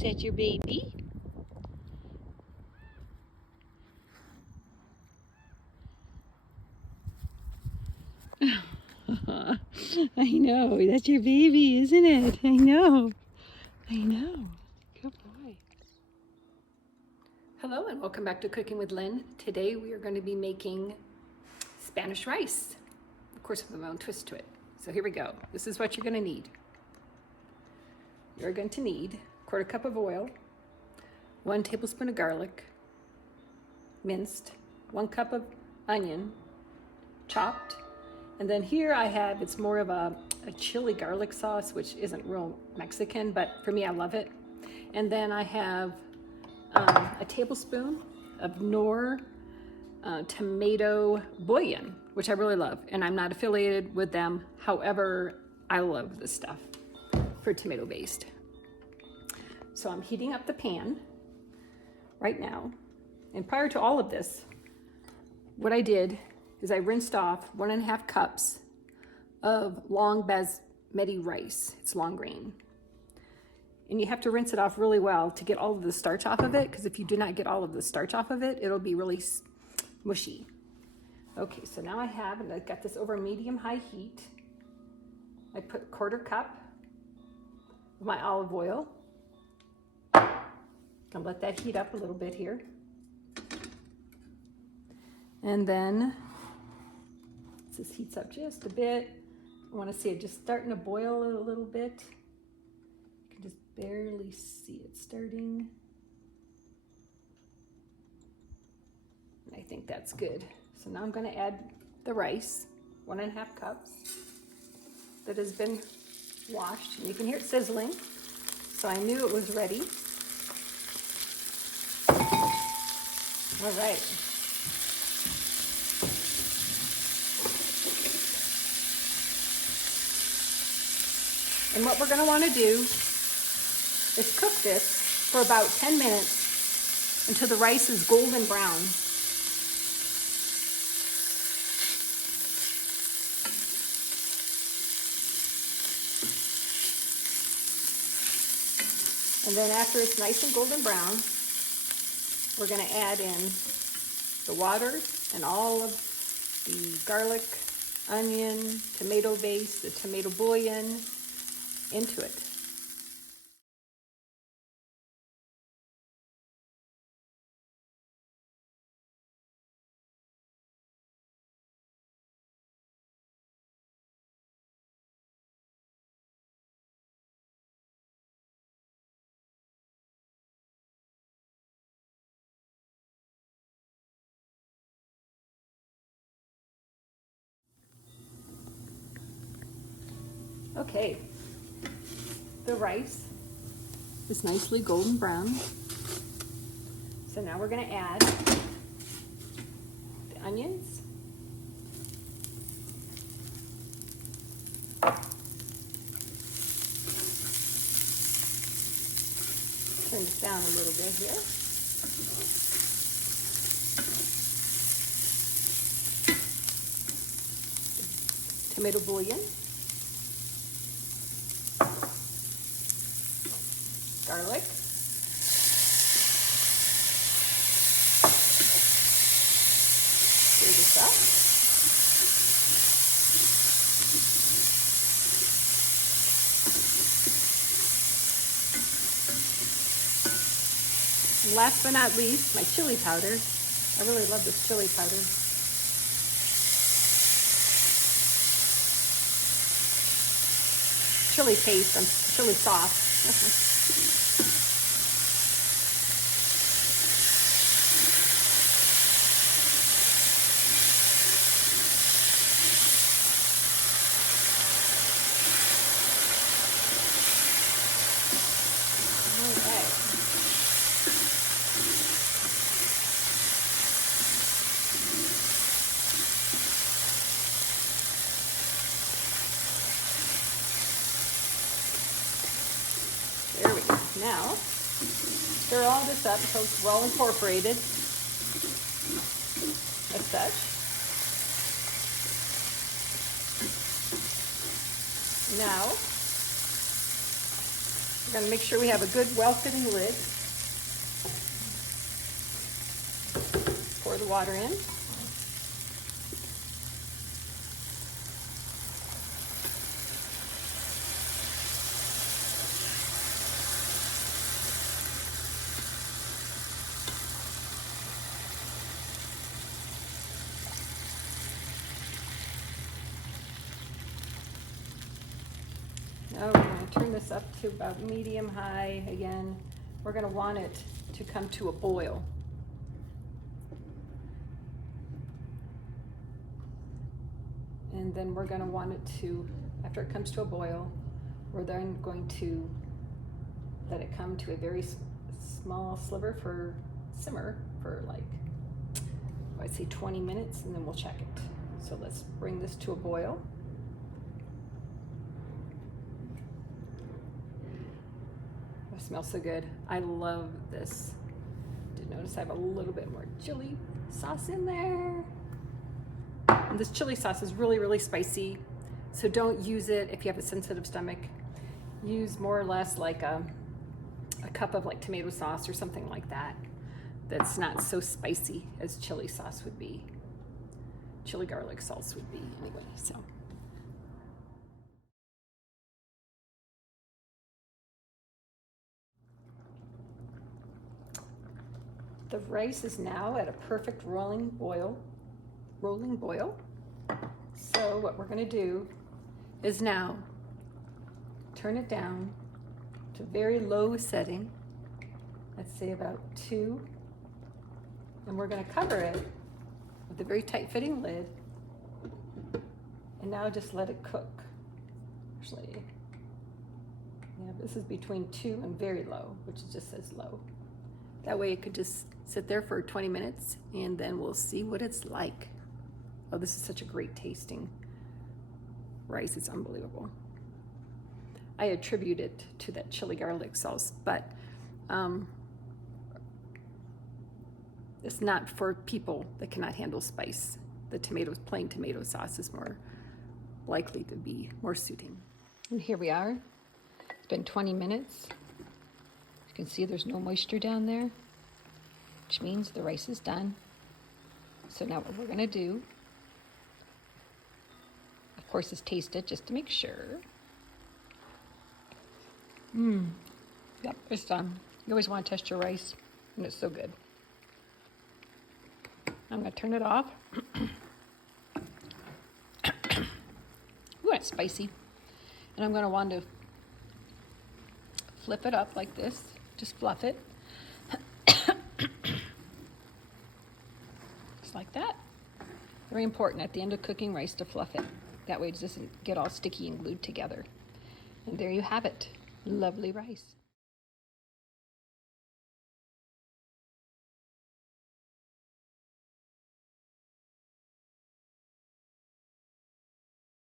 Is that your baby? I know, that's your baby, isn't it? I know. Good boy. Hello and welcome back to Cooking with Lynn. Today we are going to be making Spanish rice. Of course, with my own twist to it. So here we go. This is what you're going to need. You're going to need a 1/4 cup of oil, 1 tablespoon of garlic, minced, 1 cup of onion, chopped, and then here I have, it's more of a chili garlic sauce, which isn't real Mexican, but for me, I love it. And then I have a tablespoon of Knorr tomato bouillon, which I really love. And I'm not affiliated with them. However, I love this stuff for tomato based. So I'm heating up the pan right now. And prior to all of this, what I did is I rinsed off 1.5 cups of long basmati rice. It's long grain. And you have to rinse it off really well to get all of the starch off of it, because if you do not get all of the starch off of it, it'll be really mushy. Okay, so now I've got this over medium-high heat. I put 1/4 cup of my olive oil. I'll let that heat up a little bit here. And then, as this heats up just a bit, I want to see it just starting to boil a little bit. You can just barely see it starting. And I think that's good. So now I'm going to add the rice, 1.5 cups, that has been washed. And you can hear it sizzling, so I knew it was ready. All right. And what we're going to want to do is cook this for about 10 minutes until the rice is golden brown. And then after it's nice and golden brown, we're going to add in the water and all of the garlic, onion, tomato base, the tomato bouillon into it. Okay, the rice is nicely golden brown. So now we're going to add the onions, turn this down a little bit here. Tomato bouillon, garlic, stir this up. And last but not least, my chili powder. I really love this chili powder. Chili paste, chili sauce. There we go. Now, stir all this up until it's well incorporated as such. Now, We're going to make sure we have a good, well-fitting lid. Pour the water in. Now we're going to turn this up to about medium-high again. We're going to want it to come to a boil. And then we're going to want it to, after it comes to a boil, we're then going to let it come to a very small sliver for simmer for like, I'd say 20 minutes, and then we'll check it. So let's bring this to a boil. It smells so good. I love this. Did notice I have a little bit more chili sauce in there. And this chili sauce is really, really spicy. So don't use it if you have a sensitive stomach. Use more or less like a cup of like tomato sauce or something like that. That's not so spicy as chili sauce would be. Chili garlic sauce would be anyway, so. The rice is now at a perfect rolling boil. So what we're gonna do is now turn it down to very low setting. Let's say about 2. And we're gonna cover it with a very tight fitting lid. And now just let it cook. Actually, yeah, this is between 2 and very low, which just says low. That way it could just sit there for 20 minutes and then we'll see what it's like. Oh, this is such a great tasting rice, it's unbelievable. I attribute it to that chili garlic sauce, but it's not for people that cannot handle spice. The plain tomato sauce is more likely to be more suiting. And here we are. It's been 20 minutes. You can see there's no moisture down there, which means the rice is done. So now what we're gonna do, of course, is taste it just to make sure. Yep, it's done. You always want to test your rice, and it's so good. I'm gonna turn it off. Ooh, it's spicy. And I'm gonna want to flip it up like this, just fluff it. Just like that. Very important at the end of cooking rice to fluff it. That way it doesn't get all sticky and glued together. And there you have it. Lovely rice.